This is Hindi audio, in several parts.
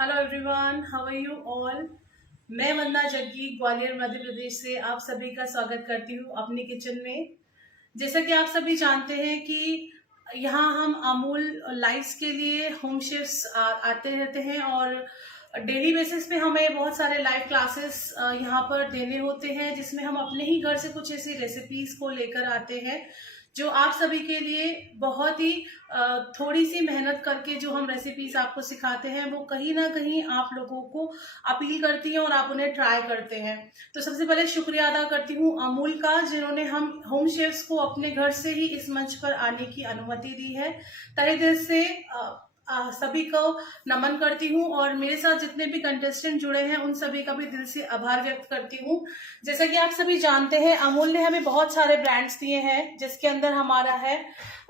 Hello everyone, how are you all. मैं वंदना जग्गी ग्वालियर मध्य प्रदेश से आप सभी का स्वागत करती हूँ अपने किचन में। जैसा कि आप सभी जानते हैं कि यहाँ हम अमूल लाइव्स के लिए होम शेफ्स आते रहते हैं और डेली बेसिस पे हमें बहुत सारे लाइव क्लासेस यहाँ पर देने होते हैं, जिसमें हम अपने ही घर से कुछ ऐसी रेसिपीज को लेकर आते हैं जो आप सभी के लिए बहुत ही थोड़ी सी मेहनत करके जो हम रेसिपीज आपको सिखाते हैं वो कहीं ना कहीं आप लोगों को अपील करती हैं और आप उन्हें ट्राई करते हैं। तो सबसे पहले शुक्रिया अदा करती हूँ अमूल का, जिन्होंने हम होम शेफ्स को अपने घर से ही इस मंच पर आने की अनुमति दी है। तहे दिल से सभी को नमन करती हूँ और मेरे साथ जितने भी कंटेस्टेंट जुड़े हैं उन सभी का भी दिल से आभार व्यक्त करती हूँ। जैसा कि आप सभी जानते हैं, अमूल ने हमें बहुत सारे ब्रांड्स दिए हैं, जिसके अंदर हमारा है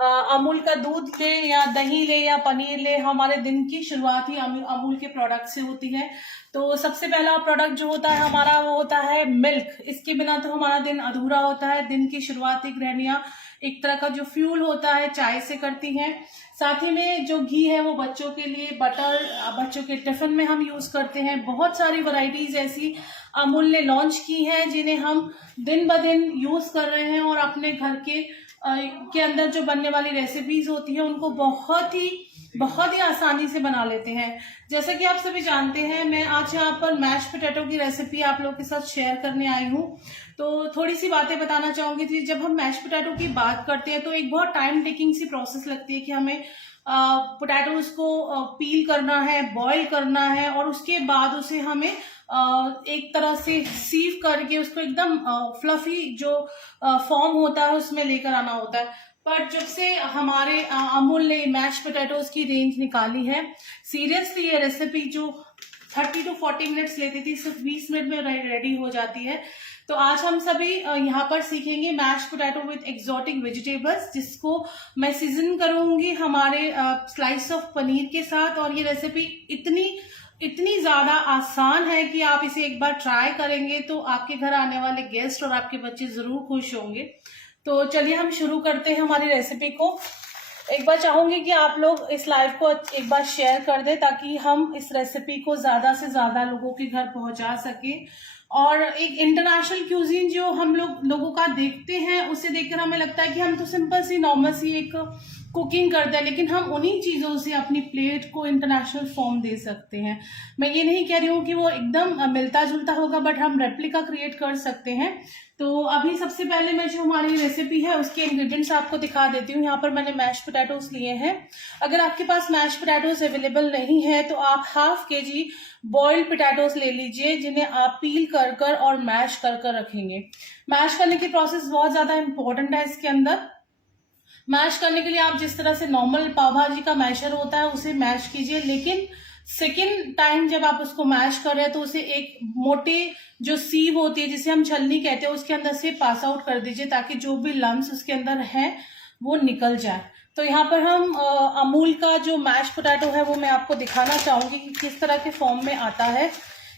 अमूल का दूध ले या दही ले या पनीर ले, हमारे दिन की शुरुआत ही अमूल के प्रोडक्ट से होती है। तो सबसे पहला प्रोडक्ट जो होता है हमारा वो होता है मिल्क। इसके बिना तो हमारा दिन अधूरा होता है। दिन की शुरुआत ही गृहिणियां एक तरह का जो फ्यूल होता है चाय से करती हैं। साथ ही में जो घी है वो बच्चों के लिए, बटर बच्चों के टिफिन में हम यूज करते हैं। बहुत सारी वैरायटीज ऐसी अमूल ने लॉन्च की हैं जिन्हें हम दिन ब दिन यूज कर रहे हैं और अपने घर के अंदर जो बनने वाली रेसिपीज होती है उनको बहुत ही आसानी से बना लेते हैं। जैसे कि आप सभी जानते हैं, मैं आज यहाँ पर मैश पोटैटो की रेसिपी आप लोगों के साथ शेयर करने आई हूँ। तो थोड़ी सी बातें बताना चाहूंगी थी। जब हम मैश पोटैटो की बात करते हैं तो एक बहुत टाइम टेकिंग सी प्रोसेस लगती है कि हमें पोटैटोज को पील करना है, बॉईल करना है और उसके बाद उसे हमें एक तरह से सीव करके उसको एकदम फ्लफी जो फॉर्म होता है उसमें लेकर आना होता है। पर जब से हमारे अमूल ने मैश पोटैटोज की रेंज निकाली है, सीरियसली ये रेसिपी जो 30 to 40 मिनट्स लेती थी सिर्फ 20 मिनट में रेडी हो जाती है। तो आज हम सभी यहाँ पर सीखेंगे mash potato with exotic vegetables, जिसको मैं सीजन करूंगी हमारे स्लाइस ऑफ पनीर के साथ। और ये रेसिपी इतनी ज्यादा आसान है कि आप इसे एक बार ट्राई करेंगे तो आपके घर आने वाले गेस्ट और आपके बच्चे जरूर खुश होंगे। तो चलिए हम शुरू करते हैं हमारी रेसिपी को। एक बार चाहूंगी कि आप लोग इस लाइव को एक बार शेयर कर दें ताकि हम इस रेसिपी को ज्यादा से ज्यादा लोगों के घर पहुंचा सके। और एक इंटरनेशनल क्यूजीन जो हम लोगों का देखते हैं, उसे देखकर हमें लगता है कि हम तो सिंपल सी नॉर्मल सी एक कुकिंग करते हैं, लेकिन हम उन्हीं चीजों से अपनी प्लेट को इंटरनेशनल फॉर्म दे सकते हैं। मैं ये नहीं कह रही हूँ कि वो एकदम मिलता जुलता होगा, बट हम रेप्लिका क्रिएट कर सकते हैं। तो अभी सबसे पहले मैं जो हमारी रेसिपी है उसके इंग्रेडिएंट्स आपको दिखा देती हूँ। यहाँ पर मैंने मैश पोटैटोज लिए हैं। अगर आपके पास मैश पोटैटोज अवेलेबल नहीं है तो आप ½ kg बॉइल्ड पोटैटोज ले लीजिए, जिन्हें आप पील कर और मैश कर रखेंगे। मैश करने की प्रोसेस बहुत ज्यादा इंपॉर्टेंट है। इसके अंदर मैश करने के लिए आप जिस तरह से नॉर्मल पाव भाजी का मैशर होता है उसे मैश कीजिए, लेकिन सेकेंड टाइम जब आप उसको मैश कर रहे हैं तो उसे एक मोटे जो सीव होती है जिसे हम छलनी कहते हैं उसके अंदर से पास आउट कर दीजिए, ताकि जो भी लम्स उसके अंदर है वो निकल जाए। तो यहाँ पर हम अमूल का जो मैश पोटैटो है वो मैं आपको दिखाना चाहूंगी कि किस तरह के फॉर्म में आता है।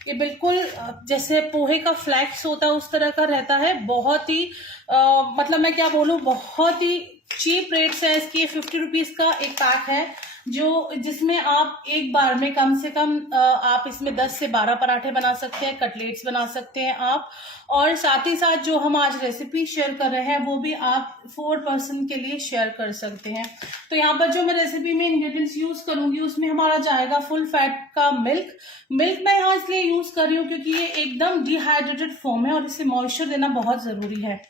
ये बिल्कुल जैसे पोहे का फ्लैक्स होता है उस तरह का रहता है। बहुत ही मतलब मैं क्या बोलूं, बहुत ही चीप रेट से इसकी 50 रुपीज का एक पैक है, जिसमें आप एक बार में कम से कम आप इसमें 10 से 12 पराठे बना सकते हैं, कटलेट्स बना सकते हैं आप। और साथ ही साथ जो हम आज रेसिपी शेयर कर रहे हैं वो भी आप 4 पर्सन के लिए शेयर कर सकते हैं। तो यहाँ पर जो मैं रेसिपी में इंग्रेडिएंट्स यूज करूंगी उसमें हमारा जाएगा फुल फैट का मिल्क मैं यहाँ इसलिए यूज कर रही हूँ क्योंकि ये एकदम डिहाइड्रेटेड फॉर्म है और इसे मॉइस्चर देना बहुत जरूरी है।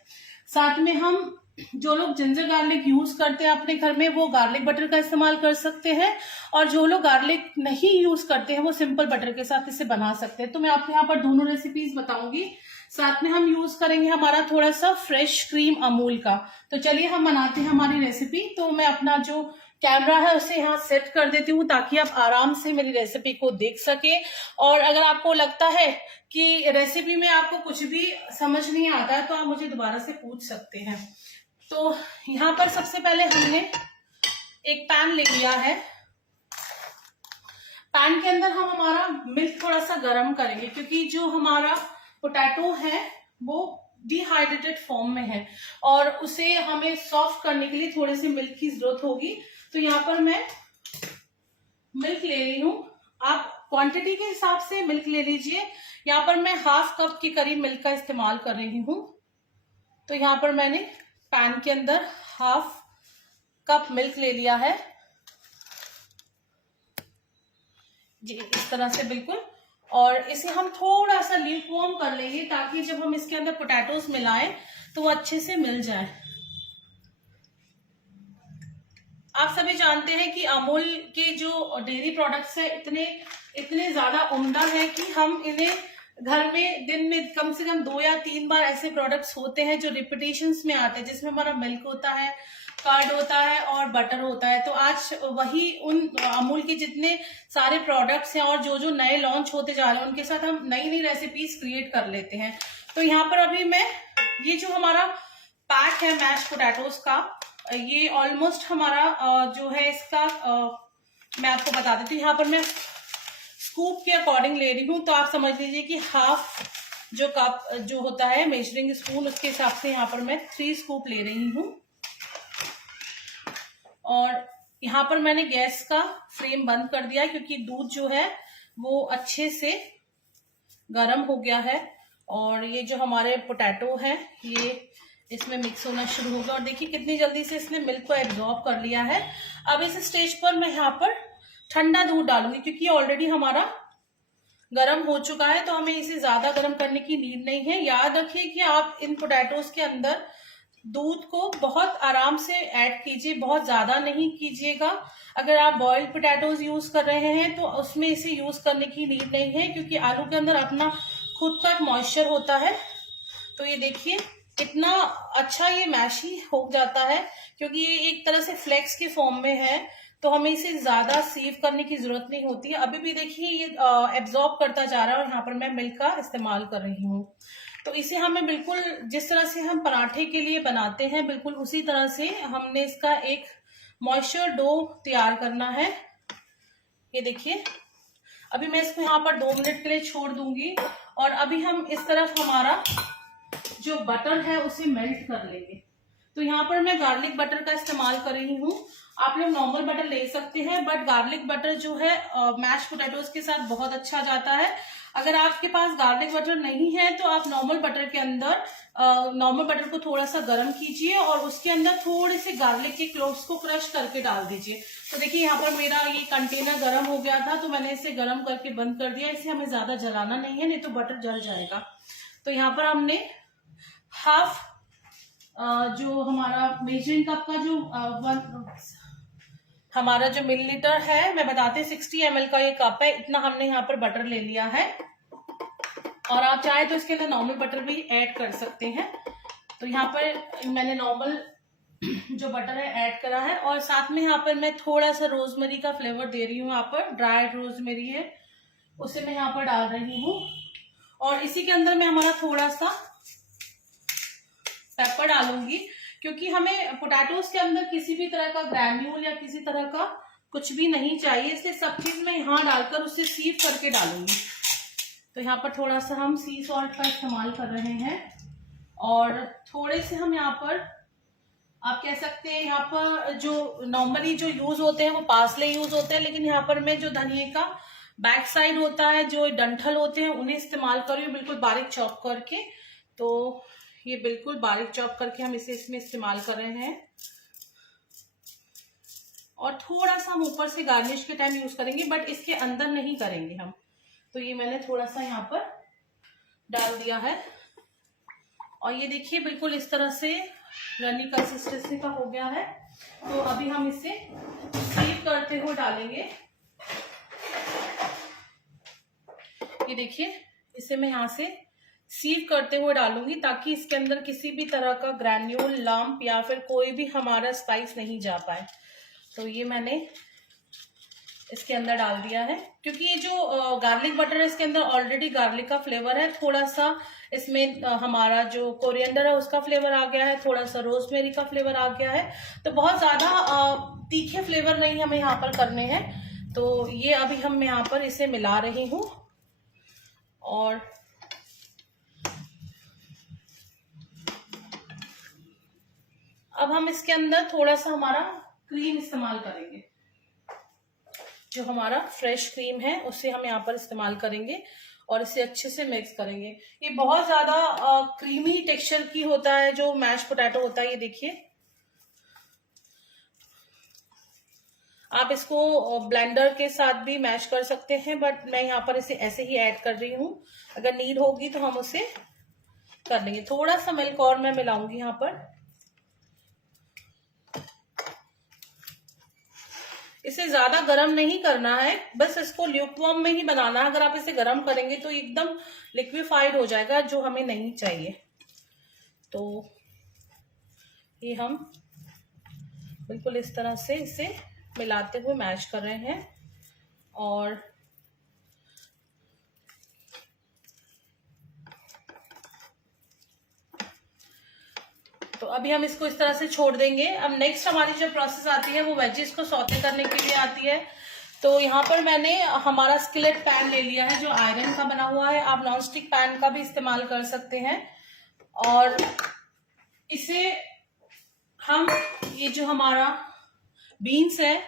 साथ में हम जो लोग जिंजर गार्लिक यूज करते हैं अपने घर में वो गार्लिक बटर का इस्तेमाल कर सकते हैं, और जो लोग गार्लिक नहीं यूज करते हैं वो सिंपल बटर के साथ इसे बना सकते हैं। तो मैं आपको यहाँ पर दोनों रेसिपीज बताऊंगी। साथ में हम यूज करेंगे हमारा थोड़ा सा फ्रेश क्रीम अमूल का। तो चलिए हम बनाते हैं हमारी रेसिपी। तो मैं अपना जो कैमरा है उसे यहाँ सेट कर देती हूँ ताकि आप आराम से मेरी रेसिपी को देख सके। और अगर आपको लगता है कि रेसिपी में आपको कुछ भी समझ नहीं आता है तो आप मुझे दोबारा से पूछ सकते हैं। तो यहाँ पर सबसे पहले हमने एक पैन ले लिया है। पैन के अंदर हम हमारा मिल्क थोड़ा सा गर्म करेंगे क्योंकि जो हमारा पोटैटो है वो डिहाइड्रेटेड फॉर्म में है और उसे हमें सॉफ्ट करने के लिए थोड़े से मिल्क की जरूरत होगी। तो यहाँ पर मैं मिल्क ले रही हूँ। आप क्वांटिटी के हिसाब से मिल्क ले लीजिए। यहाँ पर मैं हाफ कप के करीब मिल्क का इस्तेमाल कर रही हूँ। तो यहाँ पर मैंने पैन के अंदर हाफ कप मिल्क ले लिया है जी, इस तरह से बिल्कुल। और इसे हम थोड़ा सा ल्यूक वार्म कर लेंगे ताकि जब हम इसके अंदर पोटैटोज मिलाएं तो वो अच्छे से मिल जाए। आप सभी जानते हैं कि अमूल के जो डेयरी प्रोडक्ट्स है इतने ज्यादा उम्दा है कि हम इन्हें घर में दिन में कम से कम 2 या 3 बार ऐसे प्रोडक्ट्स होते हैं जो रिपीटेशंस में आते हैं, जिसमें हमारा मिल्क होता है, कर्ड होता है और बटर होता है। तो आज वही उन अमूल के जितने सारे प्रोडक्ट्स हैं और जो जो नए लॉन्च होते जा रहे हैं उनके साथ हम नई नई रेसिपीज क्रिएट कर लेते हैं। तो यहाँ पर अभी मैं ये जो हमारा पैक है मैश पोटैटोज का, ये ऑलमोस्ट हमारा जो है इसका मैं आपको बता देती हूँ। यहाँ पर मैं स्कूप के अकॉर्डिंग ले रही हूँ, तो आप समझ लीजिए कि हाफ जो कप जो होता है मेजरिंग स्पून, उसके हिसाब से यहाँ पर मैं 3 स्कूप ले रही हूँ। और यहाँ पर मैंने गैस का फ्लेम बंद कर दिया क्योंकि दूध जो है वो अच्छे से गर्म हो गया है और ये जो हमारे पोटैटो है ये इसमें मिक्स होना शुरू हो गया। और देखिए कितनी जल्दी से इसने मिल्क को एब्जॉर्ब कर लिया है। अब इस स्टेज पर मैं यहाँ पर ठंडा दूध डालूंगी क्योंकि ऑलरेडी हमारा गर्म हो चुका है, तो हमें इसे ज्यादा गर्म करने की नीड नहीं है। याद रखिए कि आप इन पोटैटोज के अंदर दूध को बहुत आराम से ऐड कीजिए, बहुत ज्यादा नहीं कीजिएगा। अगर आप बॉइल्ड पोटैटोज यूज कर रहे हैं तो उसमें इसे यूज करने की नीड नहीं है क्योंकि आलू के अंदर अपना खुद का एक मॉइस्चर होता है। तो ये देखिए कितना अच्छा ये मैश ही हो जाता है क्योंकि ये एक तरह से फ्लेक्स के फॉर्म में है, तो हमें इसे ज्यादा सीव करने की जरूरत नहीं होती है। अभी भी देखिए ये एब्जॉर्ब करता जा रहा है और यहाँ पर मैं मिल्क का इस्तेमाल कर रही हूँ। तो इसे हमें बिल्कुल जिस तरह से हम पराठे के लिए बनाते हैं बिल्कुल उसी तरह से हमने इसका एक मॉइस्चर डो तैयार करना है। ये देखिए अभी मैं इसको यहाँ पर 2 मिनट के लिए छोड़ दूंगी और अभी हम इस तरफ हमारा जो बटर है उसे मेल्ट कर लेंगे। तो यहाँ पर मैं गार्लिक बटर का इस्तेमाल कर रही हूँ। आप लोग नॉर्मल बटर ले सकते हैं बट गार्लिक बटर जो है मैश पोटैटोज के साथ बहुत अच्छा जाता है। अगर आपके पास गार्लिक बटर नहीं है तो आप नॉर्मल बटर के अंदर नॉर्मल बटर को थोड़ा सा गर्म कीजिए और उसके अंदर थोड़े से गार्लिक के क्लोव्स को क्रश करके डाल दीजिए। तो देखिए यहाँ पर मेरा ये कंटेनर गर्म हो गया था तो मैंने इसे गर्म करके बंद कर दिया। इसे हमें ज्यादा जलाना नहीं है, नहीं तो बटर जल जाएगा। तो यहाँ पर हमने हाफ जो हमारा मेजरिंग कप का जो हमारा जो मिलीलीटर है मैं बताते हैं 60 ml का ये कप है, इतना हमने यहाँ पर बटर ले लिया है। और आप चाहे तो इसके अंदर नॉर्मल बटर भी ऐड कर सकते हैं। तो यहाँ पर मैंने नॉर्मल जो बटर है ऐड करा है और साथ में यहाँ पर मैं थोड़ा सा रोजमेरी का फ्लेवर दे रही हूँ। यहाँ पर ड्राई रोजमेरी है उसे मैं यहाँ पर डाल रही हूँ और इसी के अंदर मैं हमारा थोड़ा सा पेपर डालूंगी क्योंकि हमें पोटैटोज के अंदर किसी भी तरह का ग्रैन्यूल या किसी तरह का कुछ भी नहीं चाहिए, इसलिए सब चीज मैं यहाँ डालकर उसे सीव करके डालूंगी। तो यहाँ पर थोड़ा सा हम सी सॉल्ट का इस्तेमाल कर रहे हैं और थोड़े से हम यहाँ पर आप कह सकते हैं यहाँ पर जो नॉर्मली जो यूज होते हैं वो पार्सले यूज होते हैं, लेकिन यहाँ पर मैं जो धनिए का बैक साइड होता है जो डंठल होते हैं उन्हें इस्तेमाल कर रही हूँ बिल्कुल बारीक चॉप करके। तो ये बिल्कुल बारीक चॉप करके हम इसे इसमें इस्तेमाल कर रहे हैं और थोड़ा सा हम ऊपर से गार्निश के टाइम यूज करेंगे बट इसके अंदर नहीं करेंगे हम। तो ये मैंने थोड़ा सा यहाँ पर डाल दिया है और ये देखिए बिल्कुल इस तरह से रनी कंसिस्टेंसी का हो गया है। तो अभी हम इसे सीव करते हुए डालेंगे। ये देखिए इसे मैं यहाँ से सीव करते हुए डालूंगी ताकि इसके अंदर किसी भी तरह का ग्रैन्यूल लंप या फिर कोई भी हमारा स्पाइस नहीं जा पाए। तो ये मैंने इसके अंदर डाल दिया है क्योंकि ये जो गार्लिक बटर है इसके अंदर ऑलरेडी गार्लिक का फ्लेवर है, थोड़ा सा इसमें हमारा जो कोरिएंडर है उसका फ्लेवर आ गया है, थोड़ा सा रोजमेरी का फ्लेवर आ गया है। तो बहुत ज्यादा तीखे फ्लेवर नहीं हमें यहाँ पर करने हैं। तो ये अभी हम यहाँ पर इसे मिला रही हूँ और अब हम इसके अंदर थोड़ा सा हमारा क्रीम इस्तेमाल करेंगे। जो हमारा फ्रेश क्रीम है उसे हम यहाँ पर इस्तेमाल करेंगे और इसे अच्छे से मिक्स करेंगे। ये बहुत ज्यादा क्रीमी टेक्सचर की होता है जो मैश पोटैटो होता है। ये देखिए, आप इसको ब्लेंडर के साथ भी मैश कर सकते हैं, बट मैं यहाँ पर इसे ऐसे ही ऐड कर रही हूँ। अगर नीड होगी तो हम उसे कर लेंगे। थोड़ा सा मिल्क और मैं मिलाऊंगी यहाँ पर। इसे ज्यादा गर्म नहीं करना है, बस इसको ल्यूकवार्म में ही बनाना है। अगर आप इसे गर्म करेंगे तो एकदम लिक्विफाइड हो जाएगा, जो हमें नहीं चाहिए। तो ये हम बिल्कुल इस तरह से इसे मिलाते हुए मैश कर रहे हैं। और तो अभी हम इसको इस तरह से छोड़ देंगे। अब नेक्स्ट हमारी जो प्रोसेस आती है वो वेजिस को सौते करने के लिए आती है। तो यहाँ पर मैंने हमारा स्किलेट पैन ले लिया है जो आयरन का बना हुआ है। आप नॉन स्टिक पैन का भी इस्तेमाल कर सकते हैं। और इसे हम ये जो हमारा बीन्स है,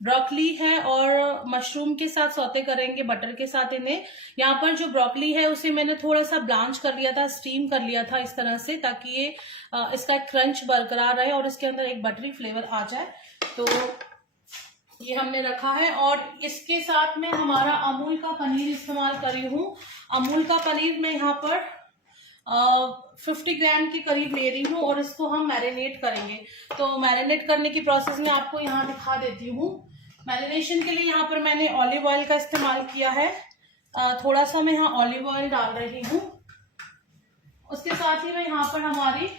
ब्रोकली है और मशरूम के साथ सौते करेंगे, बटर के साथ इन्हें। यहाँ पर जो ब्रोकली है उसे मैंने थोड़ा सा ब्लांच कर लिया था, स्टीम कर लिया था इस तरह से, ताकि ये इसका एक क्रंच बरकरार रहे और इसके अंदर एक बटरी फ्लेवर आ जाए। तो ये हमने रखा है। और इसके साथ में हमारा अमूल का पनीर इस्तेमाल कर रही हूँ। अमूल का पनीर मैं यहाँ पर 50 ग्राम के करीब ले रही हूँ और इसको हम मैरिनेट करेंगे। तो मैरिनेट करने की प्रोसेस में आपको यहाँ दिखा देती हूँ। मैरिनेशन के लिए यहाँ पर मैंने ऑलिव ऑयल का इस्तेमाल किया है। थोड़ा सा मैं यहाँ ऑलिव ऑयल डाल रही हूँ। उसके साथ ही मैं यहाँ पर हमारी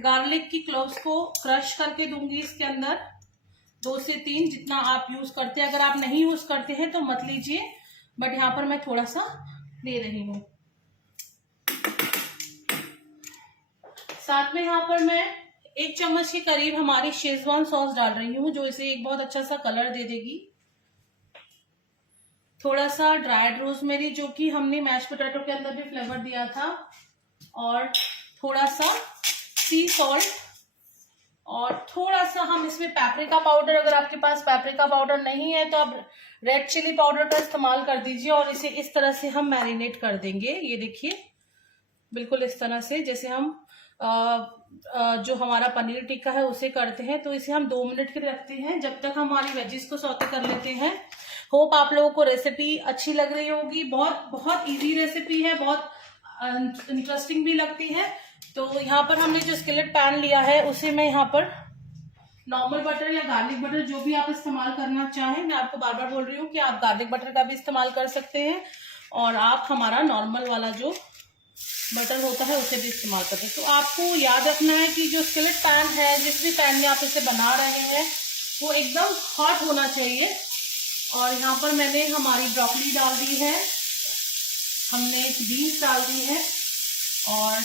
गार्लिक की क्लोव्स को क्रश करके दूंगी इसके अंदर, 2 से 3 जितना आप यूज करते हैं। अगर आप नहीं यूज करते हैं तो मत लीजिए, बट यहाँ पर मैं थोड़ा सा ले रही हूँ। साथ में यहाँ पर मैं 1 चम्मच के करीब हमारी शेजवान सॉस डाल रही हूँ, जो इसे एक बहुत अच्छा सा कलर दे देगी। थोड़ा सा ड्राइड रोजमेरी, जो कि हमने मैश पोटैटो के अंदर भी फ्लेवर दिया था। और थोड़ा सा सी सॉल्ट और थोड़ा सा हम इसमें पेपरिका पाउडर, अगर आपके पास पेपरिका पाउडर नहीं है तो आप रेड चिली पाउडर का इस्तेमाल कर दीजिए। और इसे इस तरह से हम मैरिनेट कर देंगे। ये देखिए, बिल्कुल इस तरह से जैसे हम जो हमारा पनीर टिक्का है उसे करते हैं। तो इसे हम 2 मिनट के लिए रखते हैं जब तक हमारी वेजिस को सौते कर लेते हैं। होप आप लोगों को रेसिपी अच्छी लग रही होगी। बहुत बहुत इजी रेसिपी है, बहुत इंटरेस्टिंग भी लगती है। तो यहाँ पर हमने जो स्किलेट पैन लिया है उसे मैं यहाँ पर नॉर्मल बटर या गार्लिक बटर, जो भी आप इस्तेमाल करना चाहें, मैं आपको बार बार बोल रही हूँ कि आप गार्लिक बटर का भी इस्तेमाल कर सकते हैं और आप हमारा नॉर्मल वाला जो बटर होता है उसे भी इस्तेमाल करते हैं। तो आपको याद रखना है कि जो स्किलेट पैन है, जिस भी पैन में आप इसे बना रहे हैं, वो एकदम हॉट होना चाहिए। और यहाँ पर मैंने हमारी ब्रोकली डाल दी है, हमने बीन्स डाल दी है और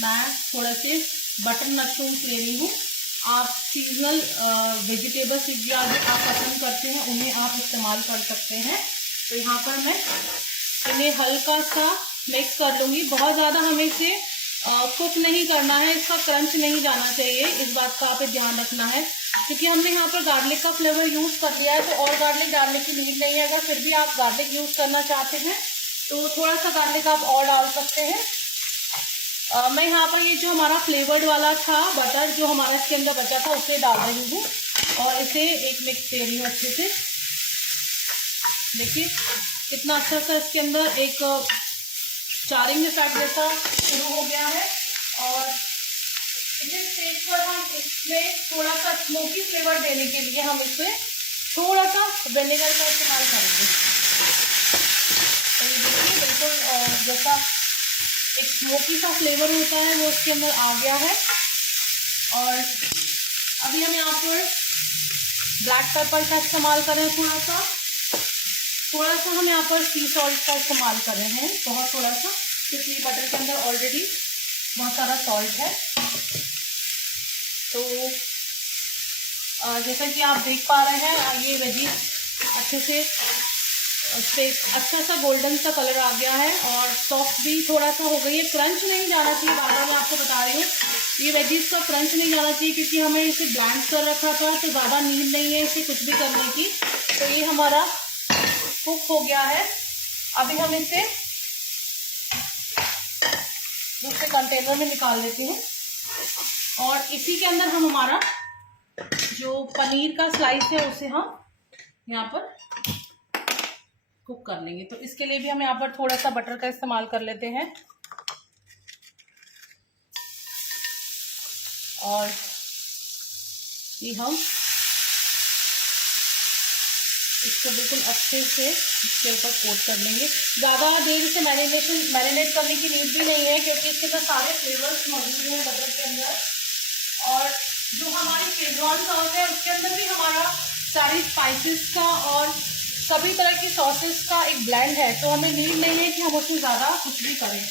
मैं थोड़े से बटन मशरूम्स ले रही हूँ। आप सीजनल वेजिटेबल्स जो आप पसंद करते हैं उन्हें आप इस्तेमाल कर सकते हैं। तो यहाँ पर मैं इन्हें हल्का सा मिक्स कर लूँगी। बहुत ज़्यादा हमें इसे कुक नहीं करना है, इसका क्रंच नहीं जाना चाहिए, इस बात का आप ध्यान रखना है। क्योंकि हमने यहाँ पर गार्लिक का फ्लेवर यूज़ कर लिया है तो और गार्लिक डालने की नीड नहीं है। अगर फिर भी आप गार्लिक यूज़ करना चाहते हैं तो थोड़ा सा गार्लिक आप और डाल सकते हैं। मैं यहाँ पर ये जो हमारा फ्लेवर्ड वाला था बटर, जो हमारा इसके अंदर बचा था, उसे डाल रही हूँ और इसे एक मिक्स दे रही हूँ अच्छे से। देखिए कितना अच्छा सा इसके अंदर एक चारिंग इफेक्ट जैसा शुरू हो गया है। और इस स्टेज पर हम इसमें थोड़ा सा स्मोकी फ्लेवर देने के लिए हम इसमें थोड़ा सा विनेगर का इस्तेमाल करेंगे। तो ये देखिए बिल्कुल जैसा एक स्मोकी सा फ्लेवर होता है वो इसके अंदर आ गया है। और अभी हम यहाँ पर ब्लैक पेपर का इस्तेमाल करें, थोड़ा सा हम यहाँ पर सी सॉल्ट का इस्तेमाल कर रहे हैं, बहुत थोड़ा सा, क्योंकि बटर के अंदर ऑलरेडी बहुत सारा सॉल्ट है। तो जैसा कि आप देख पा रहे हैं ये वेजीज अच्छे से अच्छा सा गोल्डन सा कलर आ गया है और सॉफ्ट भी थोड़ा सा हो गई है। क्रंच नहीं जाना चाहिए, बार बार मैं आपको बता रही हूँ ये वेजीज का क्रंच नहीं जाना चाहिए क्योंकि हमें इसे ब्लेंड कर रखा था, तो ज़्यादा नीड नहीं है इसे कुछ भी करने की। तो ये हमारा कुक हो गया है। अभी हम इसे दूसरे कंटेनर में निकाल लेती हूँ और इसी के अंदर हम हमारा जो पनीर का स्लाइस है उसे हम यहाँ पर कुक कर लेंगे। तो इसके लिए भी हम यहाँ पर थोड़ा सा बटर का इस्तेमाल कर लेते हैं और ये हम इसको बिल्कुल अच्छे से इसके ऊपर कोट कर लेंगे। ज़्यादा देर इसे मैरिनेट करने की नीड भी नहीं है क्योंकि इसके अंदर सारे फ्लेवर्स मौजूद हैं बटर के अंदर। और जो हमारी शेजवान सॉस है उसके अंदर भी हमारा सारी स्पाइसेस का और सभी तरह की सॉसेस का एक ब्लेंड है, तो हमें नीड नहीं है कि हम उसमें ज़्यादा कुछ भी करें।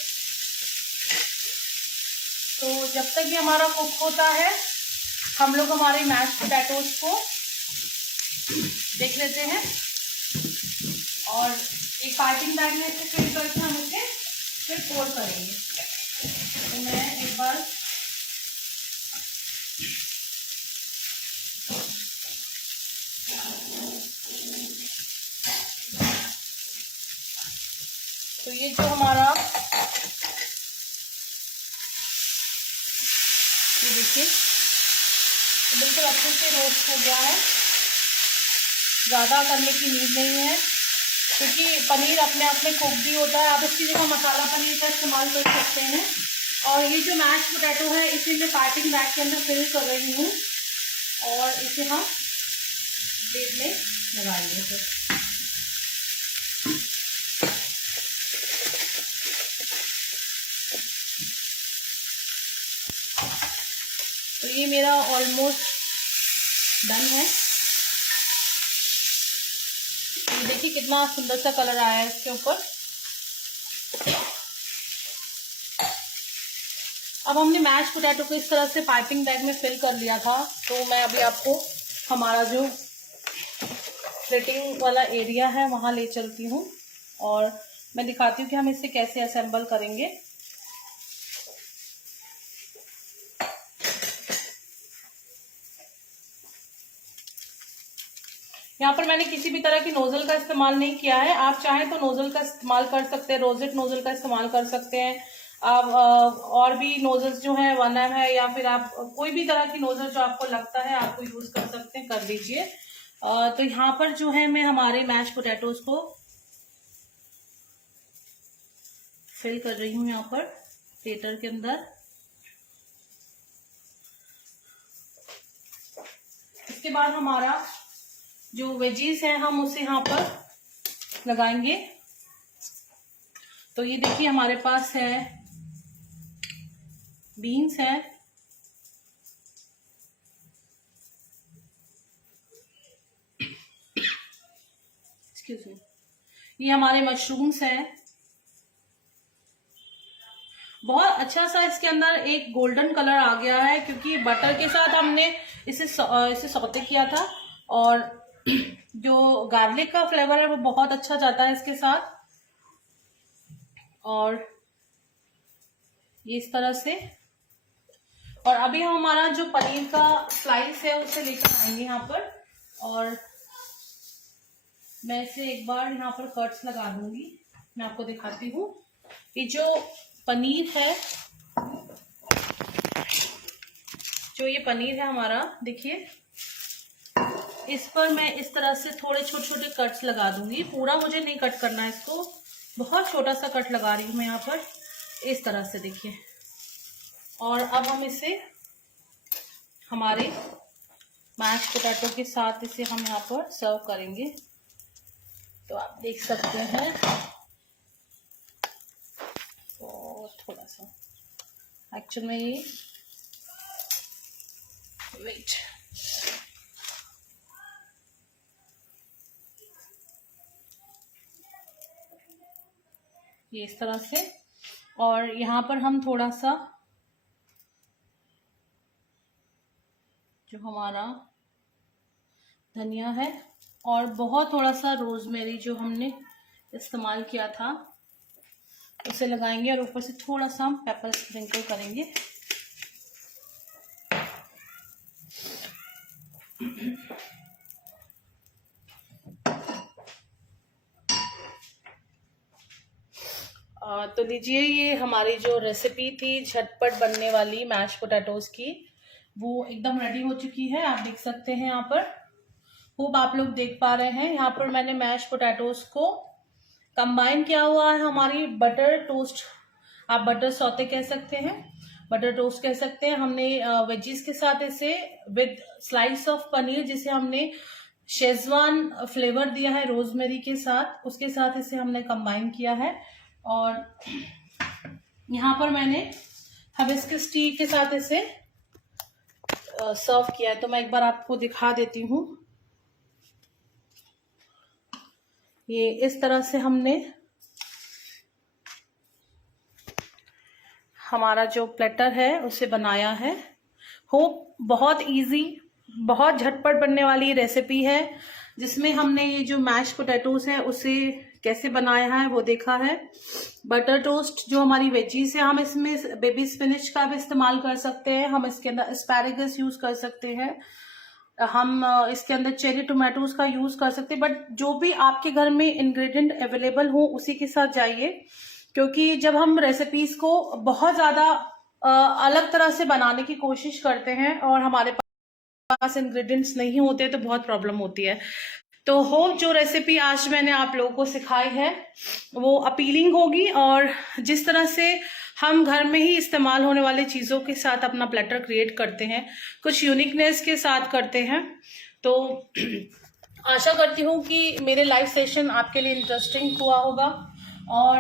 तो जब तक ये हमारा कुक होता है हम लोग हमारे मैश पोटैटोज को देख लेते हैं और एक पाइपिंग बैग में से फिल करके हम इसे फिर फोल्ड करेंगे। तो मैं एक बार तो ये जो हमारा ये देखिए तो बिल्कुल अच्छे से रोस्ट हो गया है। ज़्यादा करने की नीड नहीं है क्योंकि पनीर अपने आप में कुक भी होता है। आप इसकी जगह मसाला पनीर का इस्तेमाल कर सकते हैं। और ये जो मैश पोटैटो है इसे मैं पाइपिंग बैग के अंदर फिल कर रही हूँ और इसे हम प्लेट में लगाएंगे। फिर तो ये मेरा ऑलमोस्ट डन है। ये देखिए कितना सुंदर सा कलर आया है इसके ऊपर। अब हमने मैश पोटैटो को इस तरह से पाइपिंग बैग में फिल कर लिया था, तो मैं अभी आपको हमारा जो प्लेटिंग वाला एरिया है वहाँ ले चलती हूँ और मैं दिखाती हूँ कि हम इसे कैसे असेंबल करेंगे। यहाँ पर मैंने किसी भी तरह की नोजल का इस्तेमाल नहीं किया है। आप चाहें तो नोजल का इस्तेमाल कर सकते हैं, रोजेट नोजल का इस्तेमाल कर सकते हैं। आप और भी नोजल्स जो है 1M है या फिर आप कोई भी तरह की नोजल जो आपको लगता है आपको यूज कर सकते हैं, कर लीजिए। तो यहाँ पर जो है मैं हमारे मैश पोटैटोज को फिल कर रही हूँ यहाँ पर प्लेटर के अंदर। इसके बाद हमारा जो वेजीज है हम उसे यहाँ पर लगाएंगे। तो ये देखिए हमारे पास है बीन्स है, एक्सक्यूज मी, ये हमारे मशरूम्स है। बहुत अच्छा सा इसके अंदर एक गोल्डन कलर आ गया है क्योंकि बटर के साथ हमने इसे सौते किया था और जो गार्लिक का फ्लेवर है वो बहुत अच्छा जाता है इसके साथ। और ये इस तरह से। और अभी हम हमारा जो पनीर का स्लाइस है उसे लेकर आएंगे यहाँ पर और मैं इसे एक बार यहाँ पर कट्स लगा दूंगी। मैं आपको दिखाती हूँ। ये जो पनीर है, जो ये पनीर है हमारा, देखिए इस पर मैं इस तरह से थोड़े छोटे छोटे कट्स लगा दूंगी। पूरा मुझे नहीं कट करना है इसको, बहुत छोटा सा कट लगा रही हूँ मैं यहाँ पर इस तरह से, देखिए। और अब हम इसे हमारे मैश पोटैटो के साथ इसे हम यहाँ पर सर्व करेंगे। तो आप देख सकते हैं और थोड़ा सा एक्चुअल में ये वेट ये इस तरह से। और यहाँ पर हम थोड़ा सा जो हमारा धनिया है और बहुत थोड़ा सा रोजमेरी जो हमने इस्तेमाल किया था उसे लगाएंगे और ऊपर से थोड़ा सा हम पेपर स्प्रिंकल करेंगे। तो लीजिए, ये हमारी जो रेसिपी थी झटपट बनने वाली मैश पोटैटोज की, वो एकदम रेडी हो चुकी है। आप देख सकते हैं यहाँ पर, होप आप लोग देख पा रहे हैं। यहाँ पर मैंने मैश पोटैटोज को कंबाइन किया हुआ है हमारी बटर टोस्ट, आप बटर सौते कह सकते हैं, बटर टोस्ट कह सकते हैं। हमने वेजीज के साथ इसे विद स्लाइस ऑफ पनीर, जिसे हमने शेजवान फ्लेवर दिया है रोजमेरी के साथ, उसके साथ इसे हमने कंबाइन किया है। और यहाँ पर मैंने हिबिस्कस टी के साथ इसे सर्व किया है। तो मैं एक बार आपको दिखा देती हूँ। ये इस तरह से हमने हमारा जो प्लेटर है उसे बनाया है। होप बहुत इजी, बहुत झटपट बनने वाली रेसिपी है, जिसमें हमने ये जो मैश पोटैटोज है उसे कैसे बनाया है वो देखा है। बटर टोस्ट जो हमारी वेजीज है, हम इसमें बेबी स्पिनिच का भी इस्तेमाल कर सकते हैं, हम इसके अंदर एस्पैरेगस यूज कर सकते हैं, हम इसके अंदर चेरी टोमेटोज का यूज कर सकते हैं। बट जो भी आपके घर में इंग्रेडिएंट अवेलेबल हो उसी के साथ जाइए, क्योंकि जब हम रेसिपीज को बहुत ज्यादा अलग तरह से बनाने की कोशिश करते हैं और हमारे पास इंग्रेडिएंट्स नहीं होते तो बहुत प्रॉब्लम होती है। तो होप जो रेसिपी आज मैंने आप लोगों को सिखाई है वो अपीलिंग होगी, और जिस तरह से हम घर में ही इस्तेमाल होने वाले चीज़ों के साथ अपना प्लेटर क्रिएट करते हैं, कुछ यूनिकनेस के साथ करते हैं। तो आशा करती हूँ कि मेरे लाइव सेशन आपके लिए इंटरेस्टिंग हुआ होगा। और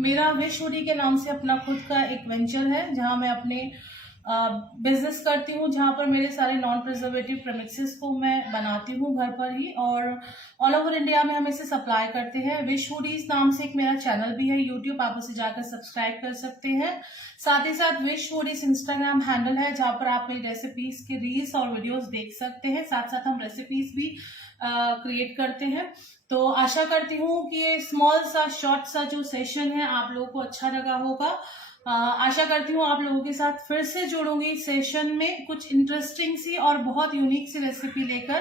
मेरा विश फूडी के नाम से अपना खुद का एक वेंचर है, जहाँ मैं अपने बिजनेस करती हूँ, जहाँ पर मेरे सारे नॉन प्रिजर्वेटिव प्रेमिक्सेस को मैं बनाती हूँ घर पर ही, और ऑल ओवर इंडिया में हम इसे सप्लाई करते हैं। विश फूडीज नाम से एक मेरा चैनल भी है यूट्यूब, आप उसे जाकर सब्सक्राइब कर सकते हैं। साथ ही साथ विश फूडीज इंस्टाग्राम हैंडल है, जहाँ पर आप मेरी रेसिपीज के रील्स और वीडियोस देख सकते हैं। साथ साथ हम रेसिपीज भी क्रिएट करते हैं। तो आशा करती हूँ कि ये स्मॉल सा शॉर्ट सा जो सेशन है आप लोगों को अच्छा लगा होगा। आशा करती हूँ आप लोगों के साथ फिर से जुड़ूंगी सेशन में कुछ इंटरेस्टिंग सी और बहुत यूनिक सी रेसिपी लेकर।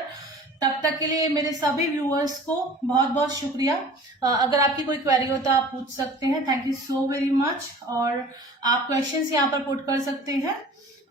तब तक के लिए मेरे सभी व्यूअर्स को बहुत बहुत शुक्रिया। अगर आपकी कोई क्वेरी हो तो आप पूछ सकते हैं। Thank you so very much. और आप क्वेश्चंस यहाँ पर पुट कर सकते हैं,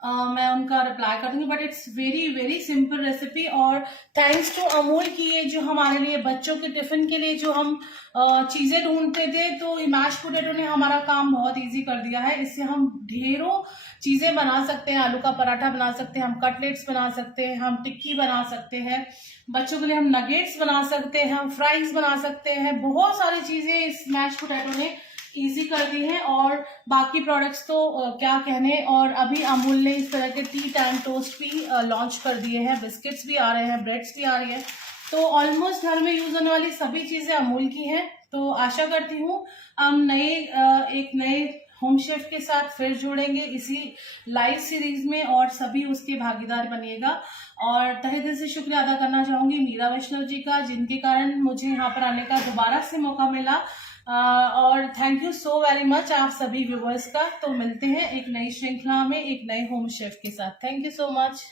मैं उनका रिप्लाई कर दूंगी। But it's very very simple recipe. और थैंक्स टू अमूल की ये जो हमारे लिए बच्चों के टिफिन के लिए जो हम चीजें ढूंढते थे, तो मैश पोटैटो ने हमारा काम बहुत इजी कर दिया है। इससे हम ढेरों चीजें बना सकते हैं, आलू का पराठा बना सकते हैं, हम कटलेट्स बना सकते हैं, हम टिक्की बना सकते हैं, बच्चों के लिए हम नगेट्स बना सकते हैं, हम फ्राइज बना सकते हैं। बहुत सारी चीजें इस मैश पोटैटो ने इजी कर दी है। और बाकी प्रोडक्ट्स तो क्या कहने। और अभी अमूल ने इस तरह के टी टाइम टोस्ट भी लॉन्च कर दिए हैं, बिस्किट्स भी आ रहे हैं, ब्रेड्स भी आ रही है। तो ऑलमोस्ट घर में यूज होने वाली सभी चीजें अमूल की हैं। तो आशा करती हूँ हम एक नए होम शेफ के साथ फिर जुड़ेंगे इसी लाइव सीरीज में, और सभी उसके भागीदार बनिएगा। और तहे दिल से शुक्रिया अदा करना चाहूंगी मीरा वैष्णव जी का, जिनके कारण मुझे यहाँ पर आने का दोबारा से मौका मिला। और thank you so very much आप सभी व्यूवर्स का। तो मिलते हैं एक नई श्रृंखला में एक नए होम शेफ के साथ। Thank you so much.